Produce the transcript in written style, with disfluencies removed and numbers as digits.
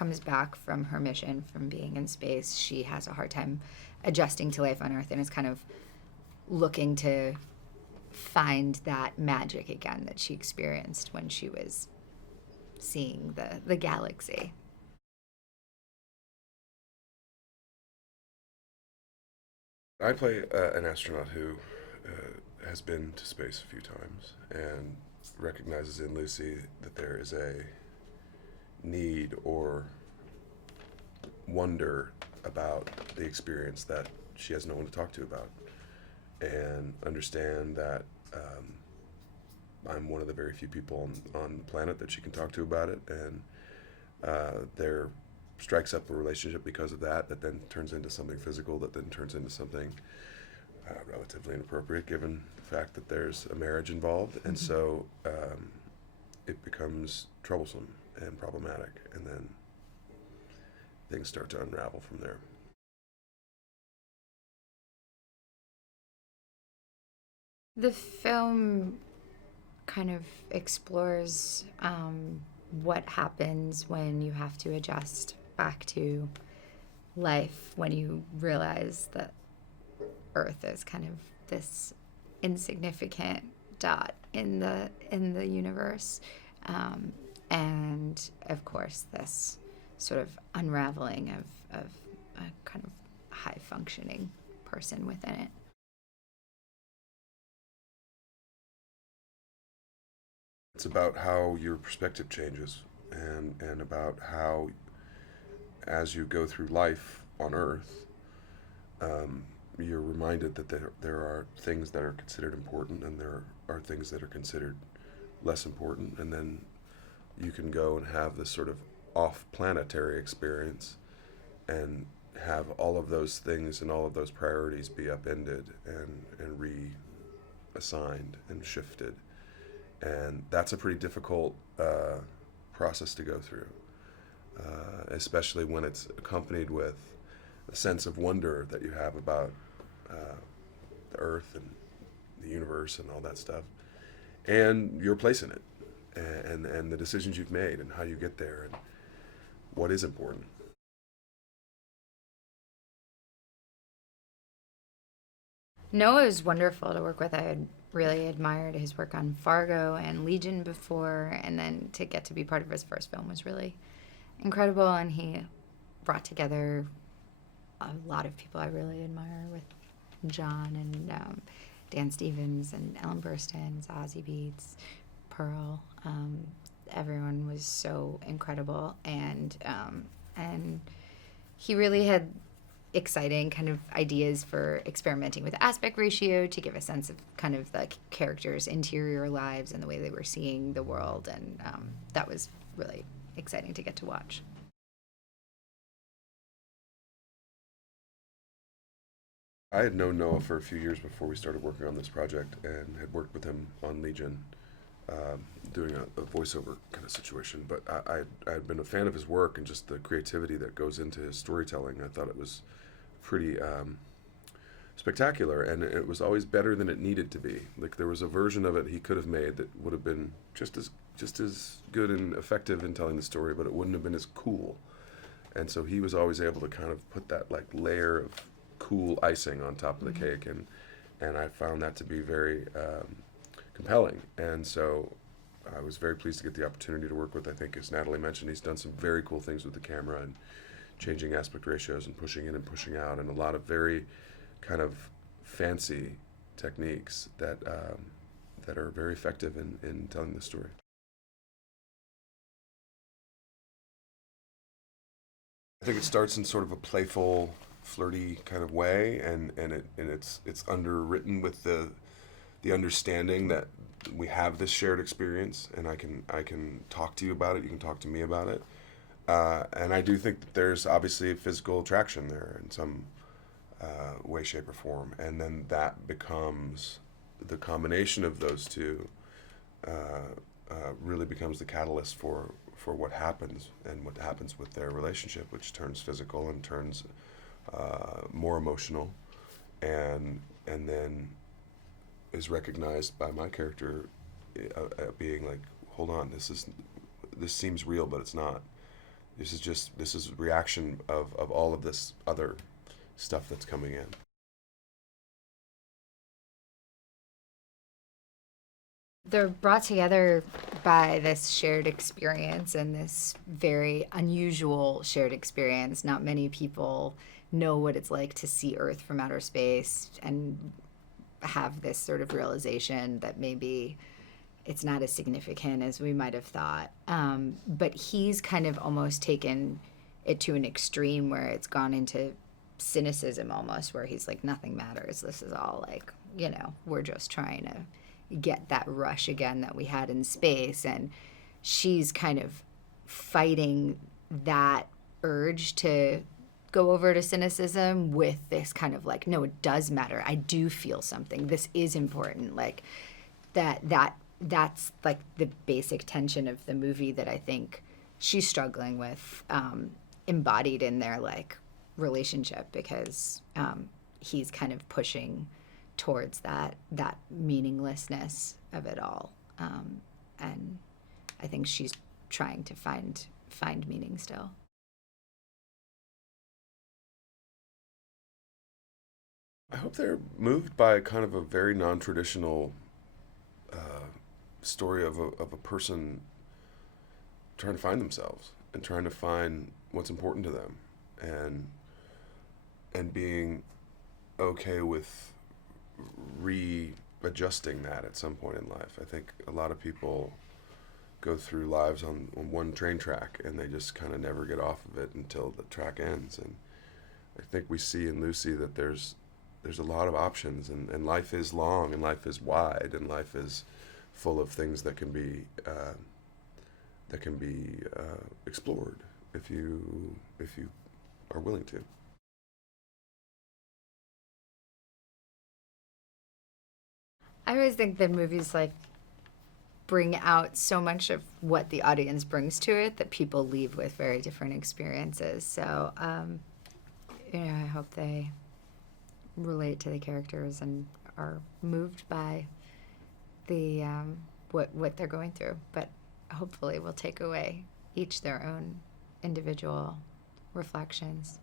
comes back from her mission from being in space, she has a hard time adjusting to life on Earth and is kind of looking to find that magic again that she experienced when she was seeing the galaxy. I play an astronaut who has been to space a few times and recognizes in Lucy that there is a need or wonder about the experience that she has no one to talk to about, and understand that I'm one of the very few people on the planet that she can talk to about it, and there strikes up a relationship because of that, that then turns into something physical, that then turns into something relatively inappropriate given the fact that there's a marriage involved, and so it becomes troublesome and problematic, and then things start to unravel from there. The film kind of explores what happens when you have to adjust back to life, when you realize that Earth is kind of this insignificant dot in the universe, and of course this sort of unraveling of a kind of high functioning person within it. It's about how your perspective changes, and about how, as you go through life on Earth, you're reminded that there are things that are considered important, and there are things that are considered less important, and then you can go and have this sort of off-planetary experience and have all of those things and all of those priorities be upended and reassigned and shifted. And that's a pretty difficult process to go through, especially when it's accompanied with a sense of wonder that you have about the Earth and the universe and all that stuff, and your place in it, and the decisions you've made and how you get there and what is important. Noah was wonderful to work with. I had really admired his work on Fargo and Legion before, and then to get to be part of his first film was really incredible. And he brought together a lot of people I really admire, with John and Dan Stevens and Ellen Burstyn, Zazie Beetz, Pearl. Everyone was so incredible, and he really had exciting kind of ideas for experimenting with aspect ratio to give a sense of kind of the characters' interior lives and the way they were seeing the world, and that was really exciting to get to watch. I had known Noah for a few years before we started working on this project, and had worked with him on Legion, doing a voiceover kind of situation. But I had been a fan of his work and just the creativity that goes into his storytelling. I thought it was pretty spectacular, and it was always better than it needed to be. Like, there was a version of it he could have made that would have been just as good and effective in telling the story, but it wouldn't have been as cool. And so he was always able to kind of put that like layer of cool icing on top of the cake, and I found that to be very compelling. And so I was very pleased to get the opportunity to work with, I think, as Natalie mentioned, he's done some very cool things with the camera and changing aspect ratios and pushing in and pushing out, and a lot of very kind of fancy techniques that are very effective in telling the story. I think it starts in sort of a playful, flirty kind of way, and it's underwritten with the understanding that we have this shared experience, and I can talk to you about it. You can talk to me about it, and I do think that there's obviously a physical attraction there in some way, shape, or form, and then that becomes the combination of those two. Really becomes the catalyst for what happens, and what happens with their relationship, which turns physical and turns more emotional, and then is recognized by my character being like, hold on, this seems real, but it's not. This is reaction of all of this other stuff that's coming in. They're brought together by this shared experience and this very unusual shared experience. Not many people know what it's like to see Earth from outer space and have this sort of realization that maybe it's not as significant as we might have thought. But he's kind of almost taken it to an extreme where it's gone into cynicism almost, where he's like, nothing matters. This is all like, we're just trying to get that rush again that we had in space. And she's kind of fighting that urge to go over to cynicism with this kind of like, no, it does matter. I do feel something. This is important. Like that's like the basic tension of the movie that I think she's struggling with, embodied in their like relationship, because he's kind of pushing towards that meaninglessness of it all, and I think she's trying to find meaning still. I hope they're moved by kind of a very non-traditional story of a person trying to find themselves and trying to find what's important to them, and being okay with readjusting that at some point in life. I think a lot of people go through lives on one train track and they just kind of never get off of it until the track ends. And I think we see in Lucy that there's a lot of options, and life is long, and life is wide, and life is full of things that can be explored if you are willing to. I always think that movies like bring out so much of what the audience brings to it that people leave with very different experiences. So, I hope they relate to the characters and are moved by the what they're going through. But hopefully, we'll take away each their own individual reflections.